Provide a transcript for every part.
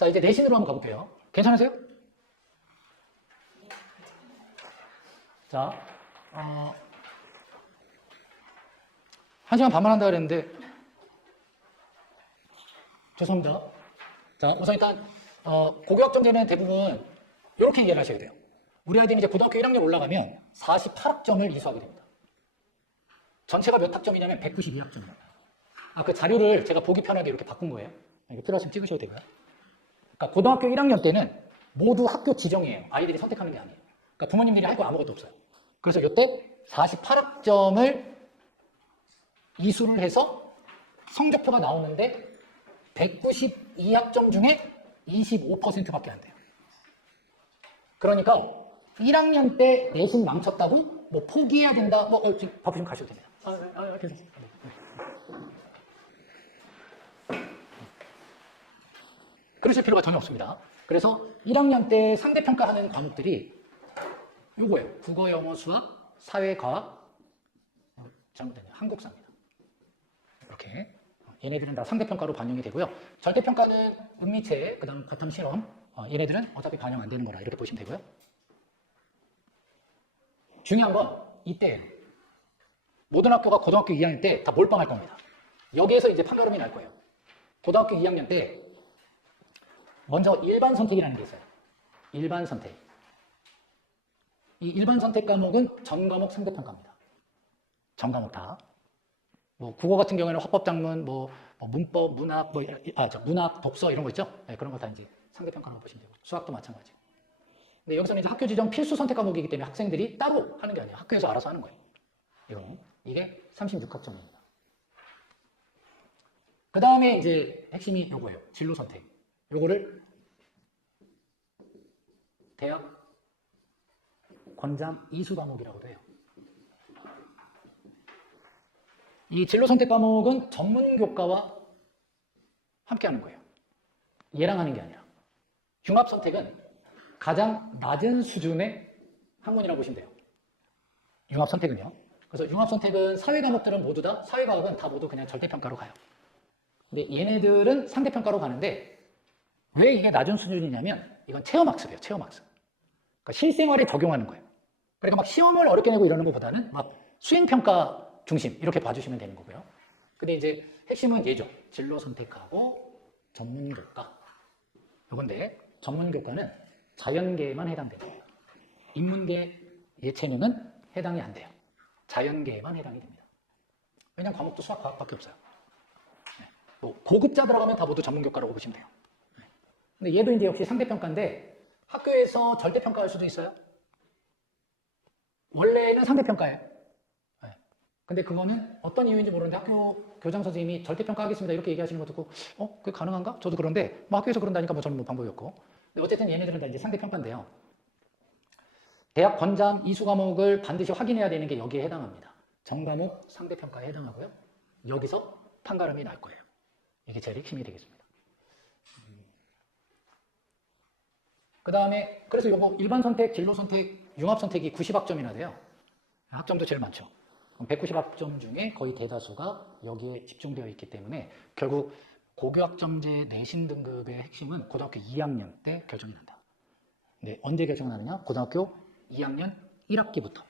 자, 이제 내신으로 한번 가볼게요. 괜찮으세요? 자, 1시간 반만 한다 그랬는데, 죄송합니다. 자, 우선 일단, 고교학점제는 대부분 이렇게 이해를 하셔야 돼요. 우리 아이들이 이제 고등학교 1학년 올라가면 48학점을 이수하게 됩니다. 전체가 몇 학점이냐면 192학점입니다. 그 자료를 제가 보기 편하게 이렇게 바꾼 거예요. 이거 필요하시면 찍으셔도 되고요. 그러니까 고등학교 1학년 때는 모두 학교 지정이에요. 아이들이 선택하는 게 아니에요. 그러니까 부모님들이 할 거 아무것도 없어요. 그래서 이때 48학점을 이수를 해서 성적표가 나오는데 192학점 중에 25%밖에 안 돼요. 그러니까 1학년 때 내신 망쳤다고 뭐 포기해야 된다. 바쁘시면 가셔도 됩니다. 괜찮습니다. 그러실 필요가 전혀 없습니다. 그래서 1학년 때 상대평가하는 과목들이 요거예요. 국어, 영어, 수학, 사회, 과학, 잘못됐네요. 한국사입니다. 이렇게 얘네들은 다 상대평가로 반영이 되고요. 절대평가는 은미체, 그 다음 과탐 실험, 얘네들은 어차피 반영 안 되는 거라 이렇게 보시면 되고요. 중요한 건 이때 모든 학교가 고등학교 2학년 때 다 몰빵할 겁니다. 여기에서 이제 판가름이 날 거예요. 고등학교 2학년 때 먼저 일반 선택이라는 게 있어요. 일반 선택. 이 일반 선택 과목은 전 과목 상대평가입니다. 전 과목 다. 뭐 국어 같은 경우에는 화법작문, 문법, 문학, 문학, 독서 이런 거 있죠? 네, 그런 거 다 이제 상대평가라고 보시면 되고 수학도 마찬가지. 근데 여기서는 이제 학교 지정 필수 선택 과목이기 때문에 학생들이 따로 하는 게 아니에요. 학교에서 알아서 하는 거예요. 이게 36학점입니다. 그 다음에 이제 핵심이 요거예요. 진로 선택. 요거를 대학 권장 이수 과목이라고도 해요. 이 진로 선택 과목은 전문 교과와 함께 하는 거예요. 얘랑 하는 게 아니라. 융합 선택은 가장 낮은 수준의 학문이라고 보시면 돼요. 융합 선택은요. 그래서 융합 선택은 사회 과목들은 모두 다, 사회과학은 다 모두 그냥 절대평가로 가요. 근데 얘네들은 상대평가로 가는데 왜 이게 낮은 수준이냐면 이건 체험학습이에요. 체험학습. 그러니까 실생활에 적용하는 거예요. 그러니까 막 시험을 어렵게 내고 이러는 것보다는 막 수행평가 중심 이렇게 봐주시면 되는 거고요. 근데 이제 핵심은 얘죠. 진로 선택하고 전문교과. 요건데 전문교과는 자연계에만 해당되는 거예요. 인문계, 예체능은 해당이 안 돼요. 자연계에만 해당이 됩니다. 왜냐면 과목도 수학, 과학밖에 없어요. 뭐 고급자 들어가면 다 모두 전문교과라고 보시면 돼요. 근데 얘도 이제 역시 상대평가인데 학교에서 절대평가할 수도 있어요. 원래는 상대평가예요. 근데 그거는 어떤 이유인지 모르는데 학교 교장 선생님이 절대평가 하겠습니다 이렇게 얘기하시는 거 듣고 그게 가능한가? 저도 그런데 뭐 학교에서 그런다니까 뭐 저는 뭐 방법이 없고. 근데 어쨌든 얘네들은 다 이제 상대평가인데요. 대학 권장 이수 과목을 반드시 확인해야 되는 게 여기에 해당합니다. 전 과목 상대평가에 해당하고요. 여기서 판가름이 날 거예요. 이게 제일 힘이 되겠습니다. 그 다음에 그래서 이거 일반 선택, 진로 선택, 융합 선택이 90학점이나 돼요. 학점도 제일 많죠. 190학점 중에 거의 대다수가 여기에 집중되어 있기 때문에 결국 고교학점제 내신 등급의 핵심은 고등학교 2학년 때 결정이 난다. 근데 언제 결정나느냐? 고등학교 2학년 1학기부터.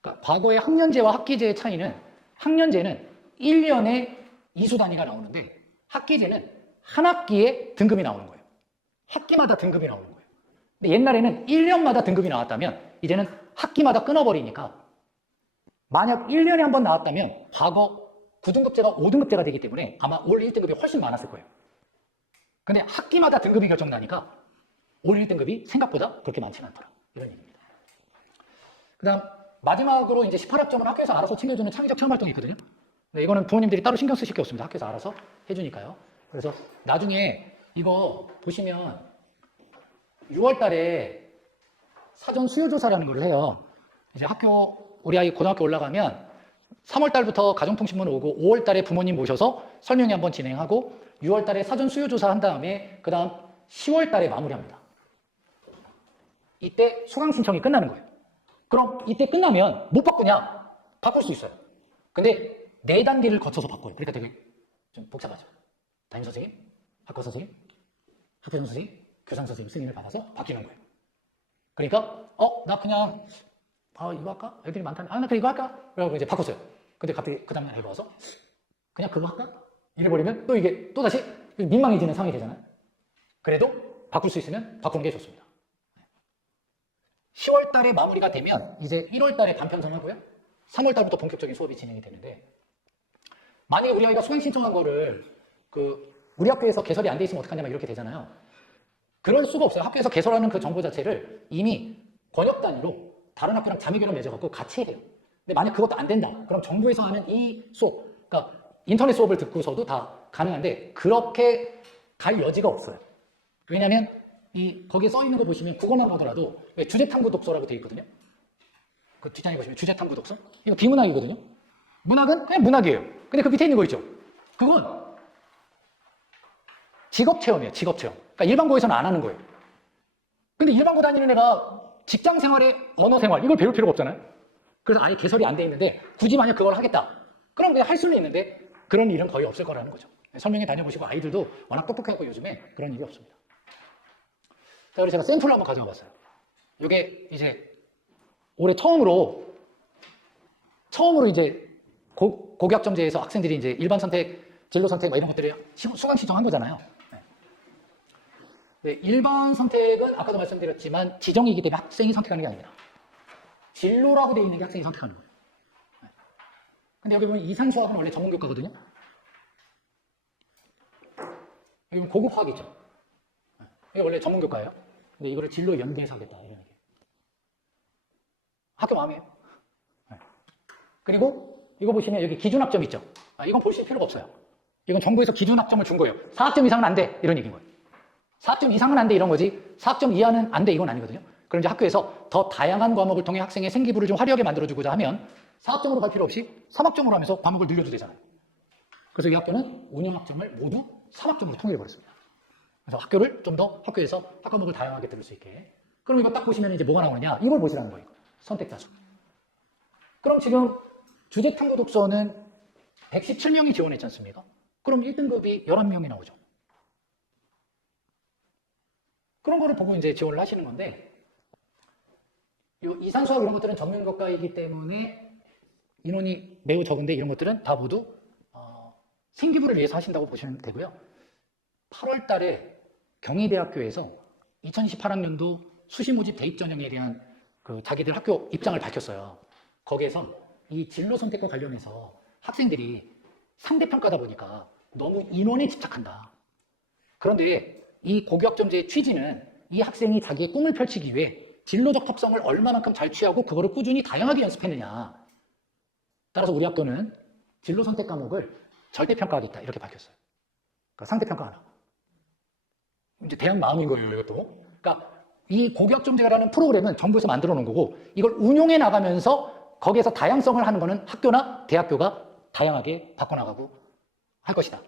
그러니까 과거의 학년제와 학기제의 차이는 학년제는 1년에 이수 단위가 나오는데 학기제는 한 학기에 등급이 나오는 거예요. 학기마다 등급이 나오는 거예요. 근데 옛날에는 1년마다 등급이 나왔다면 이제는 학기마다 끊어버리니까 만약 1년에 한 번 나왔다면 과거 9등급제가 5등급제가 되기 때문에 아마 올 1등급이 훨씬 많았을 거예요. 근데 학기마다 등급이 결정나니까 올 1등급이 생각보다 그렇게 많지는 않더라. 이런 얘기입니다. 그 다음 마지막으로 이제 18학점은 학교에서 알아서 챙겨주는 창의적 체험활동이 있거든요. 근데 이거는 부모님들이 따로 신경 쓰실 게 없습니다. 학교에서 알아서 해주니까요. 그래서 나중에 이거 보시면 6월 달에 사전 수요조사라는 걸 해요. 이제 우리 아이 고등학교 올라가면 3월 달부터 가정통신문 오고 5월 달에 부모님 모셔서 설명회 한번 진행하고 6월 달에 사전 수요조사 한 다음에 그 다음 10월 달에 마무리합니다. 이때 수강 신청이 끝나는 거예요. 그럼 이때 끝나면 못 바꾸냐? 바꿀 수 있어요. 근데 4단계를 거쳐서 바꿔요. 그러니까 되게 좀 복잡하죠. 담임선생님, 학과 선생님, 학부형 선생님, 교장 선생님 승인을 받아서 바뀌는 거예요. 그러니까 나 그냥 이거 할까? 애들이 많다는데 나 그냥 이거 할까? 그래서 이제 바꿨어요. 근데 갑자기 그 다음날 애가 와서 그냥 그거 할까? 이래버리면 또 이게 또다시 민망해지는 상황이 되잖아요. 그래도 바꿀 수 있으면 바꾸는 게 좋습니다. 10월 달에 마무리가 되면 이제 1월 달에 단편성하고요. 3월 달부터 본격적인 수업이 진행이 되는데, 만약에 우리 아이가 수강 신청한 거를 우리 학교에서 개설이 안 돼 있으면 어떡하냐 막 이렇게 되잖아요. 그럴 수가 없어요. 학교에서 개설하는 그 정보 자체를 이미 권역 단위로 다른 학교랑 자매교를 맺어갖고 같이 해요. 근데 만약 그것도 안 된다. 그럼 정부에서 하는 이 수업, 그러니까 인터넷 수업을 듣고서도 다 가능한데 그렇게 갈 여지가 없어요. 왜냐하면 거기에 써 있는 거 보시면 국어만 보더라도 주제탐구 독서라고 되어 있거든요. 그 뒷장에 보시면 주제탐구 독서? 이거 비문학이거든요. 문학은 그냥 문학이에요. 근데 그 밑에 있는 거 있죠. 그건 직업체험이에요. 직업체험. 그러니까 일반고에서는 안 하는 거예요. 근데 일반고 다니는 애가 직장 생활에 언어 생활 이걸 배울 필요가 없잖아요. 그래서 아예 개설이 안 돼 있는데 굳이 만약 그걸 하겠다. 그럼 그냥 할 수는 있는데 그런 일은 거의 없을 거라는 거죠. 설명회 다녀보시고 아이들도 워낙 똑똑하고 요즘에 그런 일이 없습니다. 자, 그래서 제가 샘플을 한번 가져와 봤어요. 이게 이제 올해 처음으로 이제 고교학점제에서 학생들이 이제 일반 선택, 진로 선택 뭐 이런 것들이 수강 신청한 거잖아요. 네, 일반 선택은 아까도 말씀드렸지만 지정이기 때문에 학생이 선택하는 게 아닙니다. 진로라고 되어 있는 게 학생이 선택하는 거예요. 근데 여기 보면 이산수학은 원래 전문교과거든요. 여기 보면 고급화학이죠. 이게 원래 전문교과예요. 근데 이거를 진로 연계해서 하겠다. 이런 얘기. 학교 마음이에요. 그리고 이거 보시면 여기 기준학점 있죠. 이건 보실 필요가 없어요. 이건 정부에서 기준학점을 준 거예요. 4학점 이상은 안 돼. 이런 얘기인 거예요. 4학점 이상은 안 돼. 이런 거지. 4학점 이하는 안 돼. 이건 아니거든요. 그럼 이제 학교에서 더 다양한 과목을 통해 학생의 생기부를 좀 화려하게 만들어주고자 하면 4학점으로 갈 필요 없이 3학점으로 하면서 과목을 늘려도 되잖아요. 그래서 이 학교는 운영학점을 모두 3학점으로 통일해버렸습니다. 그래서 학교를 좀 더 학교에서 학과목을 다양하게 들을 수 있게. 그럼 이거 딱 보시면 이제 뭐가 나오느냐. 이걸 보시라는 거예요. 선택자수. 그럼 지금 주제탐구 독서는 117명이 지원했지 않습니까? 그럼 1등급이 11명이 나오죠. 그런 거를 보고 이제 지원을 하시는 건데, 이산수학 이런 것들은 전문교과이기 때문에 인원이 매우 적은데 이런 것들은 다 모두 생기부를 위해서 하신다고 보시면 되고요. 8월 달에 경희대학교에서 2028학년도 수시 모집 대입 전형에 대한 자기들 학교 입장을 밝혔어요. 거기에서 이 진로 선택과 관련해서 학생들이 상대평가다 보니까 너무 인원에 집착한다. 그런데 이 고교학점제의 취지는 이 학생이 자기의 꿈을 펼치기 위해 진로적 특성을 얼마만큼 잘 취하고 그거를 꾸준히 다양하게 연습했느냐. 따라서 우리 학교는 진로 선택 과목을 절대평가하겠다. 이렇게 밝혔어요. 그러니까 상대평가 안 하고. 이제 대학 마음인 거예요, 이것도. 그러니까 이 고교학점제라는 프로그램은 정부에서 만들어 놓은 거고 이걸 운용해 나가면서 거기에서 다양성을 하는 거는 학교나 대학교가 다양하게 바꿔나가고 할 것이다.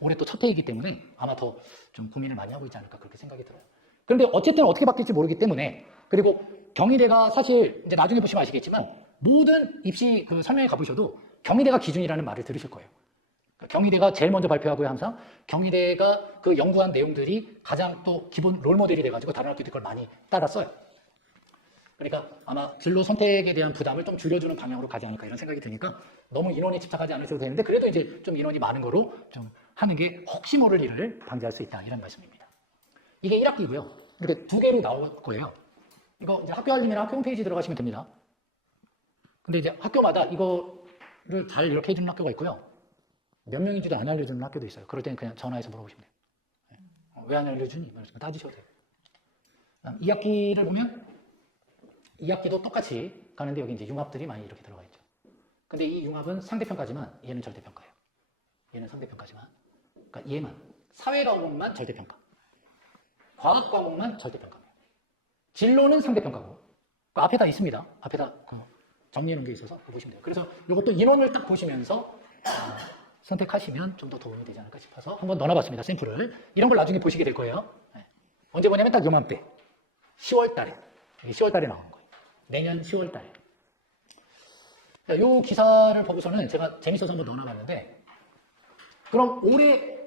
올해 또 첫 해이기 때문에 아마 더 좀 고민을 많이 하고 있지 않을까 그렇게 생각이 들어요. 그런데 어쨌든 어떻게 바뀔지 모르기 때문에 그리고 경희대가 사실 이제 나중에 보시면 아시겠지만 모든 입시 설명회 가보셔도 경희대가 기준이라는 말을 들으실 거예요. 경희대가 제일 먼저 발표하고요, 항상. 경희대가 그 연구한 내용들이 가장 또 기본 롤모델이 돼가지고 다른 학교들 걸 많이 따랐어요. 그러니까 아마 진로 선택에 대한 부담을 좀 줄여주는 방향으로 가지 않을까 이런 생각이 드니까 너무 인원에 집착하지 않으셔도 되는데 그래도 이제 좀 인원이 많은 거로 좀 하는 게 혹시 모를 일을 방지할 수 있다 이런 말씀입니다. 이게 1학기고요. 이렇게 2개로 나올 거예요. 이거 이제 학교 알림이나 학교 홈페이지 들어가시면 됩니다. 근데 이제 학교마다 이거를 잘 이렇게 해주는 학교가 있고요. 몇 명인지도 안 알려주는 학교도 있어요. 그럴 때는 그냥 전화해서 물어보시면 돼요. 왜 안 알려주니? 따지셔도 돼요. 2학기를 보면 2학기도 똑같이 가는데 여기 이제 융합들이 많이 이렇게 들어가 있죠. 근데 이 융합은 상대평가지만 얘는 절대평가예요. 얘는 상대평가지만. 그러니까 얘만. 사회 과목만 절대평가. 과학 과목만 절대평가예요. 진로는 상대평가고. 그 앞에 다 있습니다. 앞에 다 정리해 놓은 게 있어서 보시면 돼요. 그래서 이것도 인원을 딱 보시면서 선택하시면 좀 더 도움이 되지 않을까 싶어서 한번 넣어봤습니다. 샘플을. 이런 걸 나중에 보시게 될 거예요. 언제 보냐면 딱 요맘때. 10월 달에. 10월 달에 나오는 거예요. 내년 10월 달에. 이 기사를 보고서는 제가 재밌어서 한번 넣어봤는데 그럼 올해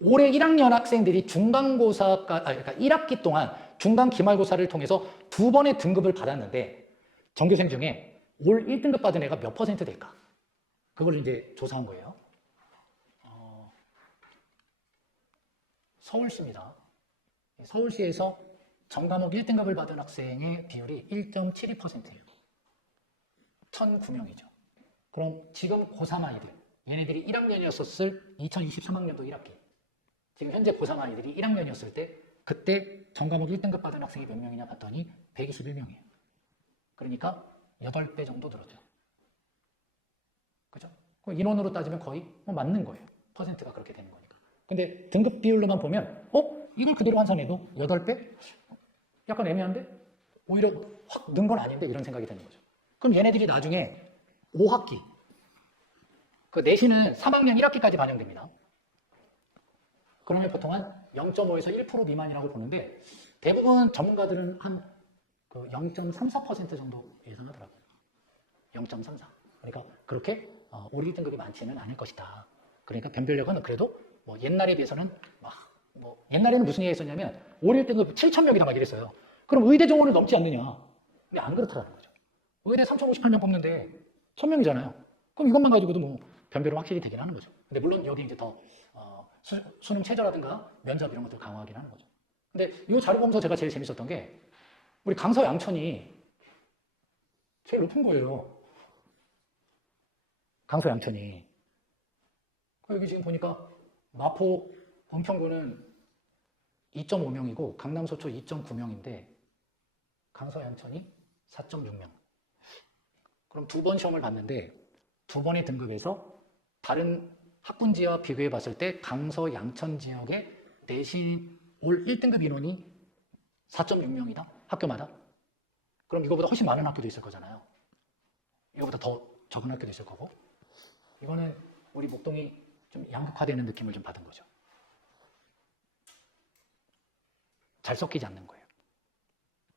올해 1학년 학생들이 그러니까 1학기 동안 중간 기말고사를 통해서 2번의 등급을 받았는데 전교생 중에 올 1등급 받은 애가 몇 퍼센트 될까? 그걸 이제 조사한 거예요. 서울시입니다. 서울시에서 전과목 1등급을 받은 학생의 비율이 1.72%예요. 1,009명이죠. 그럼 지금 고3 아이들, 얘네들이 1학년이었을 2023학년도 1학기. 지금 현재 고3 아이들이 1학년이었을 때 그때 전과목 1등급 받은 학생이 몇 명이냐 봤더니 121명이에요. 그러니까 8배 정도 늘었죠. 그죠? 인원으로 따지면 거의 맞는 거예요. 퍼센트가 그렇게 되는 거니까. 근데 등급 비율로만 보면 이걸 그대로 환산해도 8배? 약간 애매한데? 오히려 확 는 건 아닌데 이런 생각이 드는 거죠. 그럼 얘네들이 나중에 5학기 그 내신은 3학년 1학기까지 반영됩니다. 그러면 보통 한 0.5에서 1% 미만이라고 보는데 대부분 전문가들은 한 0.34% 정도 예상하더라고요. 0.34. 그러니까 그렇게 올 1등급이 많지는 않을 것이다. 그러니까 변별력은 그래도 옛날에 비해서는 옛날에는 무슨 얘기가 있었냐면 올 1등급 7,000명이다 막 이랬어요. 그럼 의대 정원을 넘지 않느냐. 근데 안 그렇다는 거죠. 의대 3,058명 뽑는데 1,000명이잖아요. 그럼 이것만 가지고도 변별은 확실히 되긴 하는 거죠. 근데 물론 여기 이제 더 수능 최저라든가 면접 이런 것들 강화하긴 하는 거죠. 근데 이 자료 보면서 제가 제일 재밌었던 게 우리 강서 양천이 제일 높은 거예요. 강서 양천이. 여기 지금 보니까 마포 은평구는 2.5명이고 강남 서초 2.9명인데 강서 양천이 4.6명. 그럼 2번 시험을 봤는데 2번의 등급에서 다른 학군지와 비교해 봤을 때 강서 양천 지역의 내신 올 1등급 인원이 4.6명이다. 학교마다. 그럼 이거보다 훨씬 많은 학교도 있을 거잖아요. 이거보다 더 적은 학교도 있을 거고. 이거는 우리 목동이 좀 양극화되는 느낌을 좀 받은 거죠. 잘 섞이지 않는 거예요.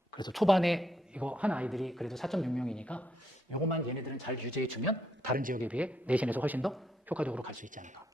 그래서 초반에 이거 한 아이들이 그래도 4.6명이니까 이것만 얘네들은 잘 유지해 주면 다른 지역에 비해 내신에서 훨씬 더 효과적으로 갈 수 있지 않을까.